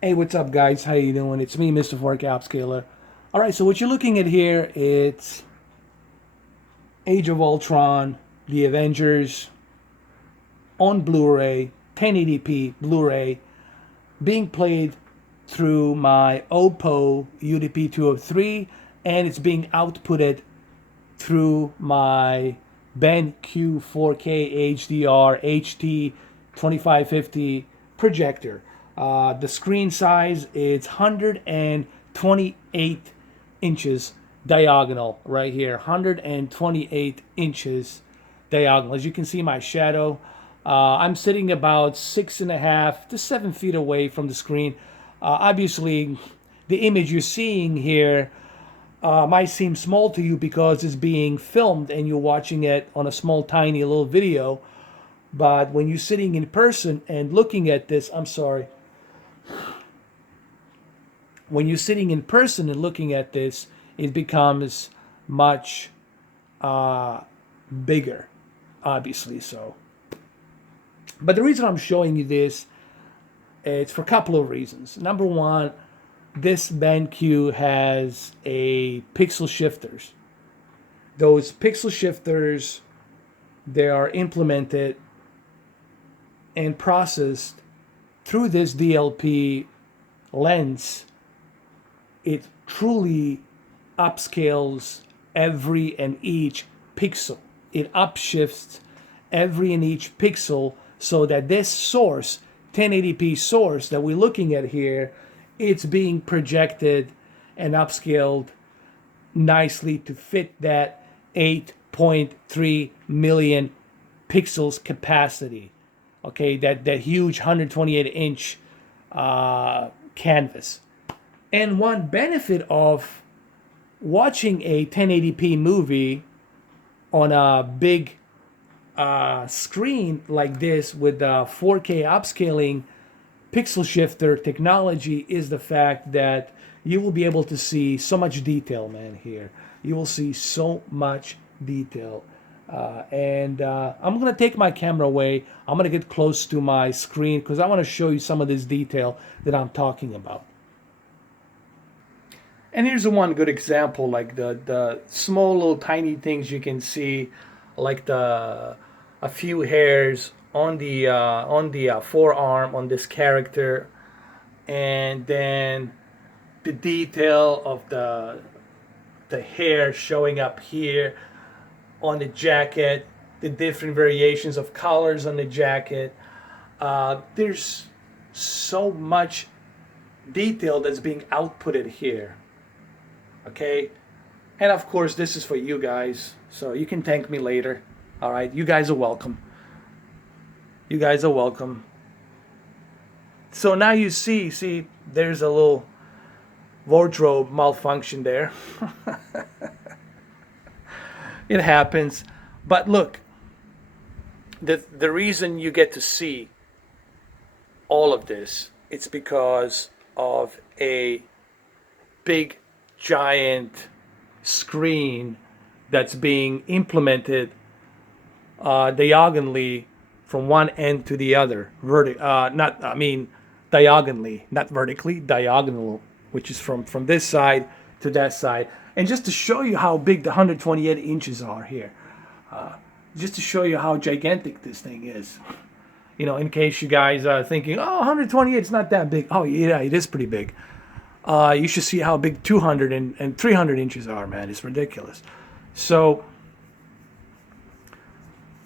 Hey, what's up, guys? How you doing? It's me, Mr. 4K Upscaler. All right, so what you're looking at here, it's Age of Ultron, The Avengers on Blu-ray, 1080p Blu-ray, being played through my Oppo UDP-203, and it's being outputted through my BenQ 4K HDR Ht-2550 projector. The screen size is 128 inches diagonal right here. 128 inches diagonal. As you can see, my shadow. I'm sitting about 6.5 to 7 feet away from the screen. Obviously, the image you're seeing here might seem small to you because it's being filmed and you're watching it on a small, tiny little video. But when you're sitting in person and looking at this, I'm sorry, when you're sitting in person and looking at this, it becomes much bigger, obviously so. But the reason I'm showing you this, it's for a couple of reasons. Number one, this BenQ has a pixel shifters. Those pixel shifters, they are implemented and processed through this DLP lens. It truly upscales every and each pixel. It upshifts every and each pixel so that this source, 1080p source that we're looking at here, it's being projected and upscaled nicely to fit that 8.3 million pixels capacity. Okay, that huge 128-inch canvas. And one benefit of watching a 1080p movie on a big screen like this with 4K upscaling pixel shifter technology is the fact that you will be able to see so much detail, man, here. You will see so much detail. And I'm going to take my camera away. I'm going to get close to my screen because I want to show you some of this detail that I'm talking about. And here's a one good example, like the small little tiny things you can see, like a few hairs on the forearm on this character, and then the detail of the hair showing up here on the jacket, the different variations of colors on the jacket. There's so much detail that's being outputted here. Okay, and of course this is for you guys, so you can thank me later. All right, you guys are welcome. You guys are welcome. So now you see there's a little wardrobe malfunction there. It happens. But look, the reason you get to see all of this, it's because of a big giant screen that's being implemented diagonally from one end to the other. Diagonally, not vertically, diagonal, which is from this side to that side. And just to show you how big the 128 inches are here, just to show you how gigantic this thing is. You know, in case you guys are thinking, oh, 128 is not that big. Oh, yeah, it is pretty big. You should see how big 200 and 300 inches are, man. It's ridiculous. So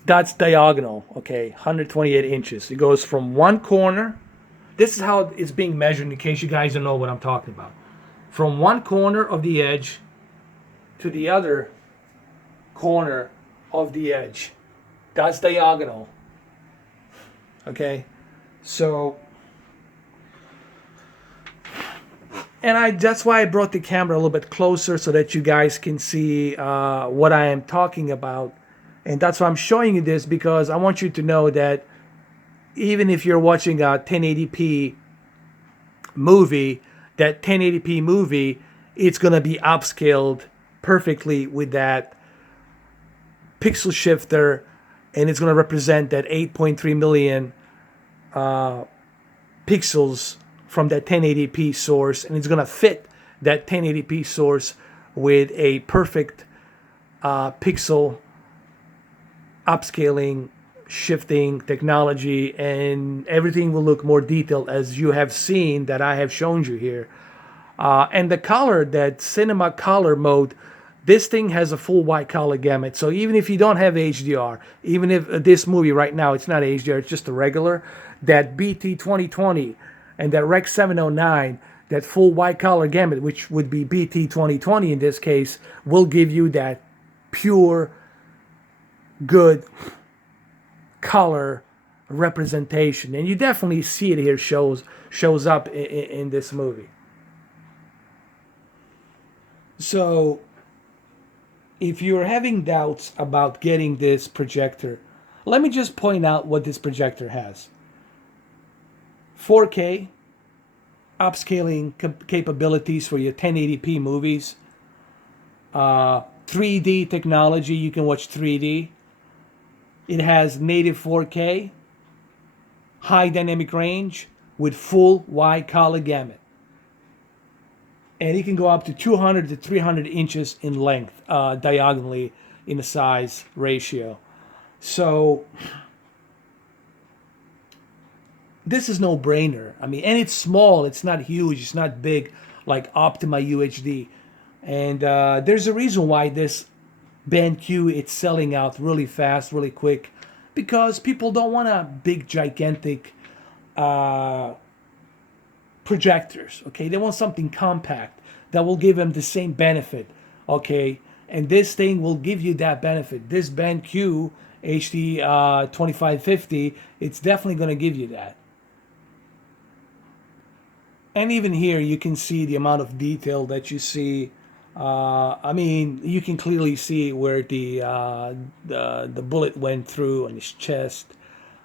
that's diagonal, okay, 128 inches. It goes from one corner. This is how it's being measured in case you guys don't know what I'm talking about. From one corner of the edge to the other corner of the edge. That's diagonal. Okay, so, and that's why I brought the camera a little bit closer so that you guys can see what I am talking about. And that's why I'm showing you this, because I want you to know that even if you're watching a 1080p movie, that 1080p movie, it's going to be upscaled perfectly with that pixel shifter, and it's going to represent that 8.3 million pixels from that 1080p source, and it's going to fit that 1080p source with a perfect pixel upscaling, shifting technology, and everything will look more detailed, as you have seen that I have shown you here. And the color, that cinema color mode, this thing has a full white color gamut. So even if you don't have HDR, even if this movie right now, it's not HDR, it's just a regular, that BT2020 and that Rec 709, that full white color gamut, which would be BT2020 in this case, will give you that pure, good color representation. And you definitely see it here, shows up in this movie. So if you're having doubts about getting this projector, let me just point out what this projector has. 4K upscaling capabilities for your 1080p movies. 3D technology, you can watch 3D. It has native 4K, high dynamic range with full wide color gamut. And it can go up to 200 to 300 inches in length, diagonally in the size ratio. So this is no brainer. I mean, and it's small, it's not huge, it's not big like Optima UHD. And there's a reason why this BenQ, it's selling out really fast, really quick, because people don't want a big, gigantic projectors, okay? They want something compact that will give them the same benefit, okay? And this thing will give you that benefit. This BenQ Ht-2550, it's definitely going to give you that. And even here, you can see the amount of detail that you see. I mean, you can clearly see where the bullet went through on his chest.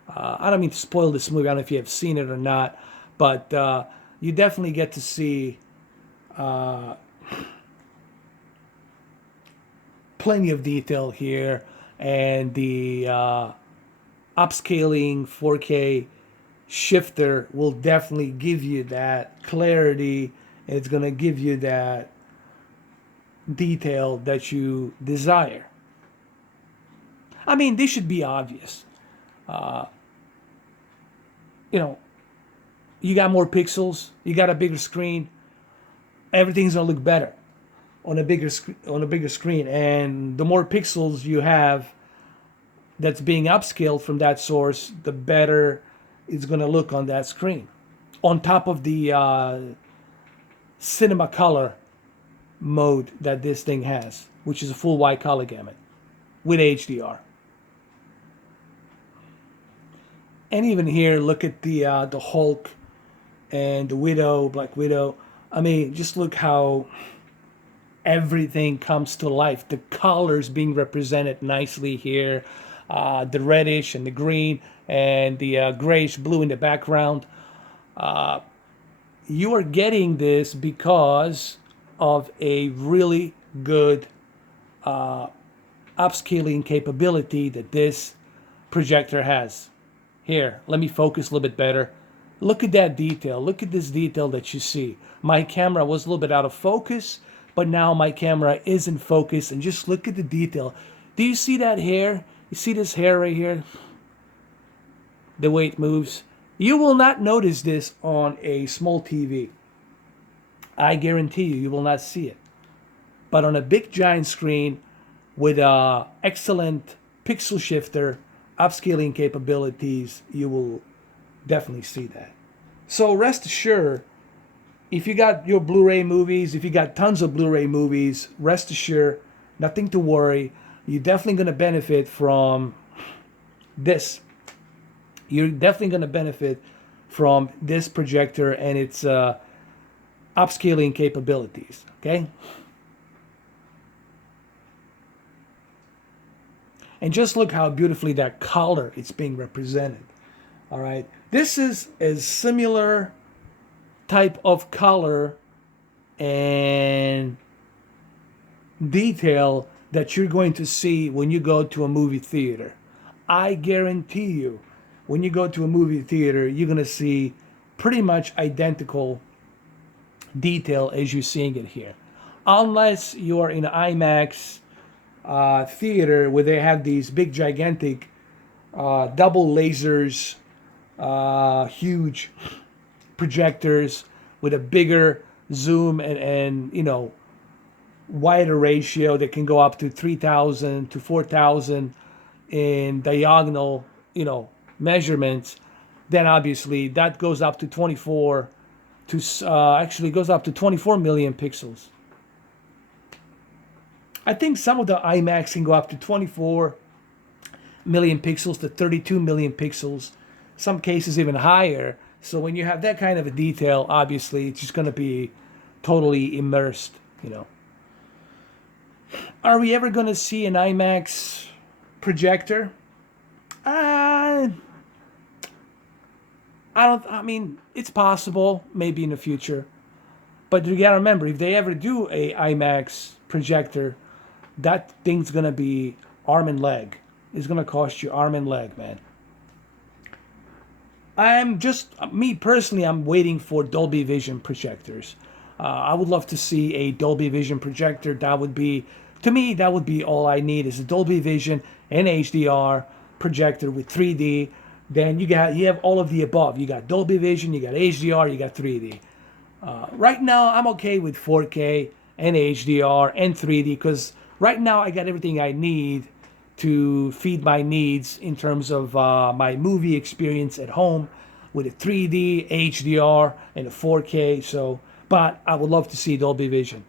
I don't mean to spoil this movie. I don't know if you have seen it or not, but you definitely get to see plenty of detail here, and the upscaling 4K shifter will definitely give you that clarity, and it's going to give you that detail that you desire. I mean, this should be obvious. You know, you got more pixels, you got a bigger screen, everything's gonna look better on a bigger screen, and the more pixels you have that's being upscaled from that source, the better it's gonna look on that screen. On top of the cinema color mode that this thing has, which is a full wide color gamut with HDR. And even here, look at the Hulk and the Widow, Black Widow. I mean, just look how everything comes to life. The colors being represented nicely here, the reddish and the green and the grayish blue in the background. You are getting this because of a really good upscaling capability that this projector has. Here, let me focus a little bit better. Look at that detail. Look at this detail that you see. My camera was a little bit out of focus, but now my camera is in focus, and just look at the detail. Do you see that hair? You see this hair right here? The way it moves? You will not notice this on a small TV. I guarantee you will not see it. But on a big giant screen with an excellent pixel shifter, upscaling capabilities, you will definitely see that. So rest assured, if you got your Blu-ray movies, if you got tons of Blu-ray movies, rest assured, nothing to worry. You're definitely going to benefit from this. You're definitely going to benefit from this projector and its upscaling capabilities, okay? And just look how beautifully that color is being represented, all right? This is a similar type of color and detail that you're going to see when you go to a movie theater. I guarantee you, when you go to a movie theater, you're going to see pretty much identical detail as you're seeing it here. Unless you're in an IMAX theater where they have these big gigantic double lasers, huge projectors with a bigger zoom and wider ratio that can go up to 3,000 to 4,000 in diagonal measurements, then obviously that goes up to 24 to actually goes up to 24 million pixels. I think some of the IMAX can go up to 24 million pixels to 32 million pixels, some cases even higher. So when you have that kind of a detail, obviously it's just going to be totally immersed, Are we ever going to see an IMAX projector? I mean, it's possible, maybe in the future. But you gotta remember, if they ever do a IMAX projector, that thing's gonna be arm and leg. It's gonna cost you arm and leg, man. Me personally, I'm waiting for Dolby Vision projectors. I would love to see a Dolby Vision projector. That would be, to me, that would be all I need is a Dolby Vision and HDR projector with 3D. Then you have all of the above. You got Dolby Vision, you got HDR, you got 3D. Right now, I'm okay with 4K and HDR and 3D because right now I got everything I need to feed my needs in terms of my movie experience at home with a 3D, HDR, and a 4K. So, but I would love to see Dolby Vision.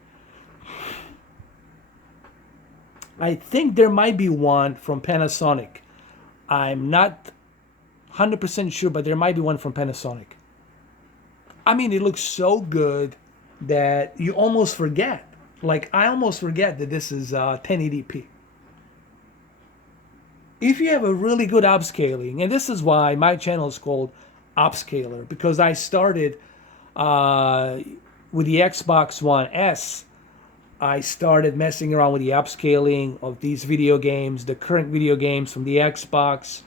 I think there might be one from Panasonic. I'm not 100% sure, but there might be one from Panasonic. I mean, it looks so good that you almost forget. Like, I almost forget that this is 1080p. If you have a really good upscaling, and this is why my channel is called Upscaler, because I started with the Xbox One S. I started messing around with the upscaling of these video games, the current video games from the Xbox.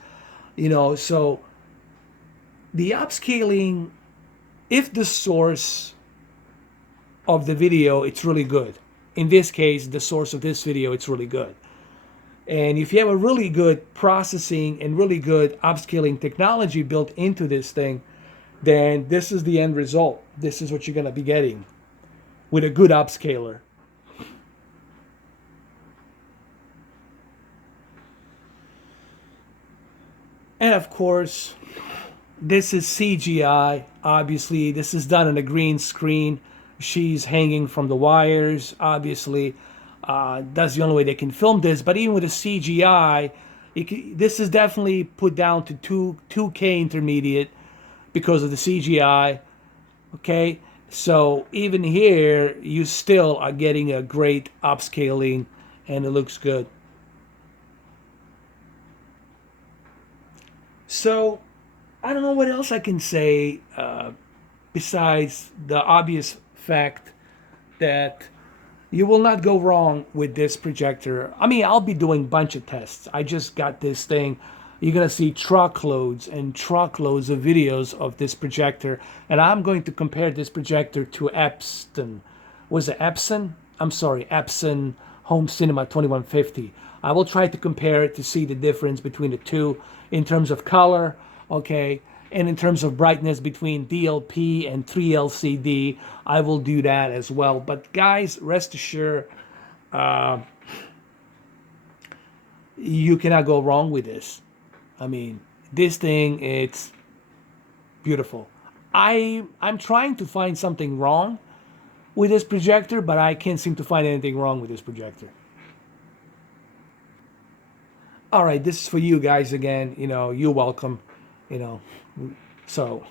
So the upscaling, if the source of the video, it's really good. In this case, the source of this video, it's really good. And if you have a really good processing and really good upscaling technology built into this thing, then this is the end result. This is what you're going to be getting with a good upscaler. And of course, this is CGI. Obviously, this is done on a green screen. She's hanging from the wires. Obviously, that's the only way they can film this. But even with the CGI, this is definitely put down to 2K intermediate because of the CGI. Okay, so even here, you still are getting a great upscaling, and it looks good. So, I don't know what else I can say besides the obvious fact that you will not go wrong with this projector. I mean, I'll be doing a bunch of tests. I just got this thing. You're going to see truckloads and truckloads of videos of this projector. And I'm going to compare this projector to Epson. Was it Epson? I'm sorry, Epson Home Cinema 2150. I will try to compare it to see the difference between the two in terms of color, okay, and in terms of brightness between DLP and 3LCD. I will do that as well. But guys, rest assured, you cannot go wrong with this. I mean, this thing, it's beautiful. I'm trying to find something wrong with this projector, but I can't seem to find anything wrong with this projector. All right, this is for you guys again. You're welcome. So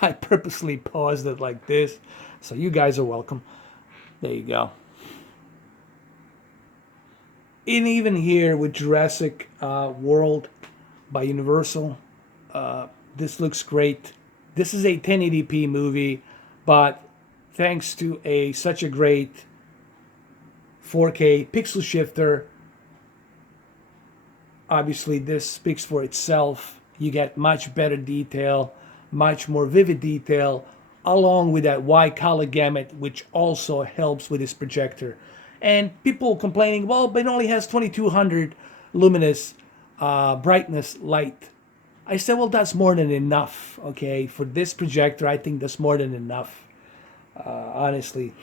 I purposely paused it like this, so you guys are welcome. There you go. And even here with Jurassic World by Universal, this looks great. This is a 1080p movie, but thanks to such a great 4K pixel shifter, obviously this speaks for itself. You get much better detail, much more vivid detail, along with that wide color gamut, which also helps with this projector. And people complaining, well, but it only has 2200 luminous brightness light. I said, well, that's more than enough, okay? For this projector, I think that's more than enough, honestly.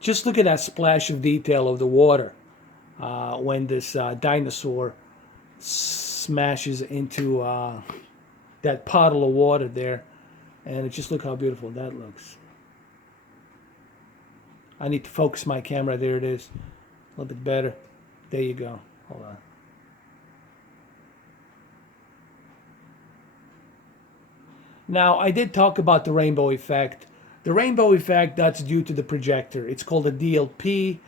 Just look at that splash of detail of the water when this dinosaur smashes into that puddle of water there. And just look how beautiful that looks. I need to focus my camera. There it is. A little bit better. There you go. Hold on. Now, I did talk about the rainbow effect. The rainbow effect, that's due to the projector. It's called a DLP,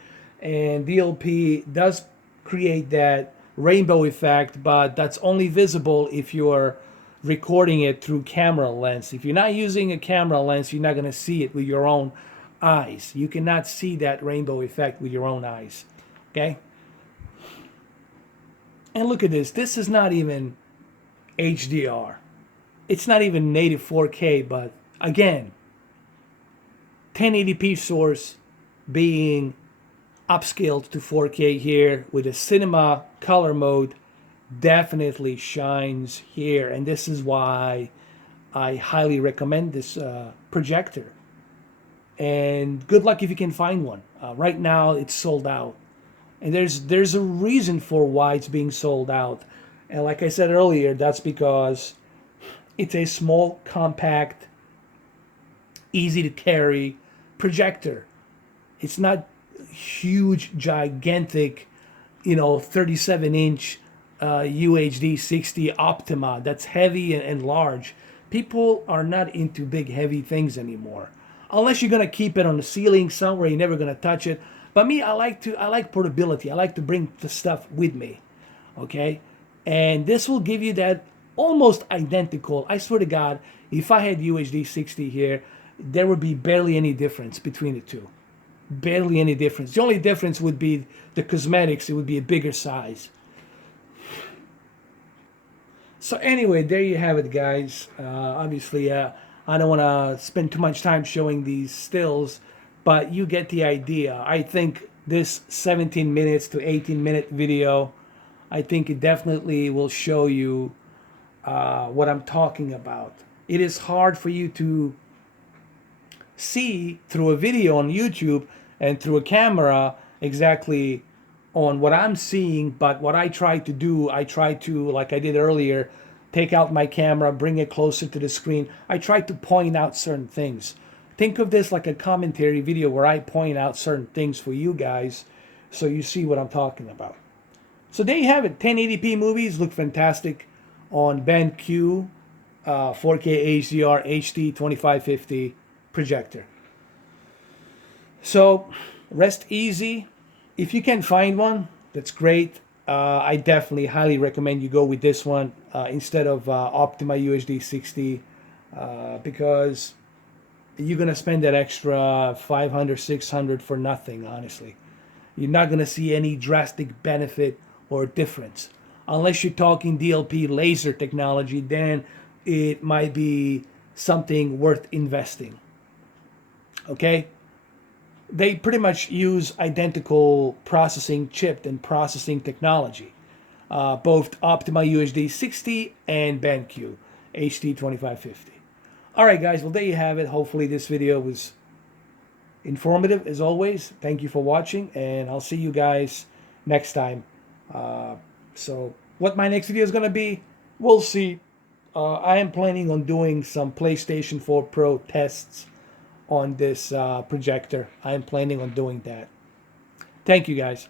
and DLP does create that rainbow effect, but that's only visible if you're recording it through camera lens. If you're not using a camera lens, you're not going to see it with your own eyes. You cannot see that rainbow effect with your own eyes. Okay? And look at this. This is not even HDR. It's not even native 4K, but again, 1080p source being upscaled to 4K here with a cinema color mode definitely shines here. And this is why I highly recommend this projector. And good luck if you can find one. Right now it's sold out. And there's a reason for why it's being sold out. And like I said earlier, that's because it's a small, compact, easy to carry projector. It's not huge, gigantic, 37-inch UHD 60 Optima. That's heavy and large. People are not into big, heavy things anymore. Unless you're gonna keep it on the ceiling somewhere, you're never gonna touch it. But me, I like portability. I like to bring the stuff with me. Okay? And this will give you that almost identical. I swear to God, if I had UHD 60 here, there would be barely any difference between the two. Barely any difference. The only difference would be the cosmetics. It would be a bigger size. So anyway, there you have it, guys. Obviously, I don't want to spend too much time showing these stills, but you get the idea. I think this 17 minutes to 18-minute video, I think it definitely will show you what I'm talking about. It is hard for you to see through a video on YouTube and through a camera exactly on what I'm seeing, but what I try to do, I try to, like I did earlier, take out my camera, bring it closer to the screen. I try to point out certain things. Think of this like a commentary video where I point out certain things for you guys so you see what I'm talking about. So there you have it. 1080p movies look fantastic on BenQ 4K HDR Ht-2550 projector. So rest easy. If you can find one, that's great. I definitely highly recommend you go with this one instead of Optima UHD 60 because you're going to spend that extra $500, $600 for nothing, honestly. You're not going to see any drastic benefit or difference. Unless you're talking DLP laser technology, then it might be something worth investing. Okay? They pretty much use identical processing chip and processing technology. Both Optima UHD 60 and BenQ Ht-2550. Alright guys, well there you have it. Hopefully this video was informative as always. Thank you for watching and I'll see you guys next time. So what my next video is going to be, we'll see. I am planning on doing some PlayStation 4 Pro tests on this projector. I am planning on doing that. Thank you guys.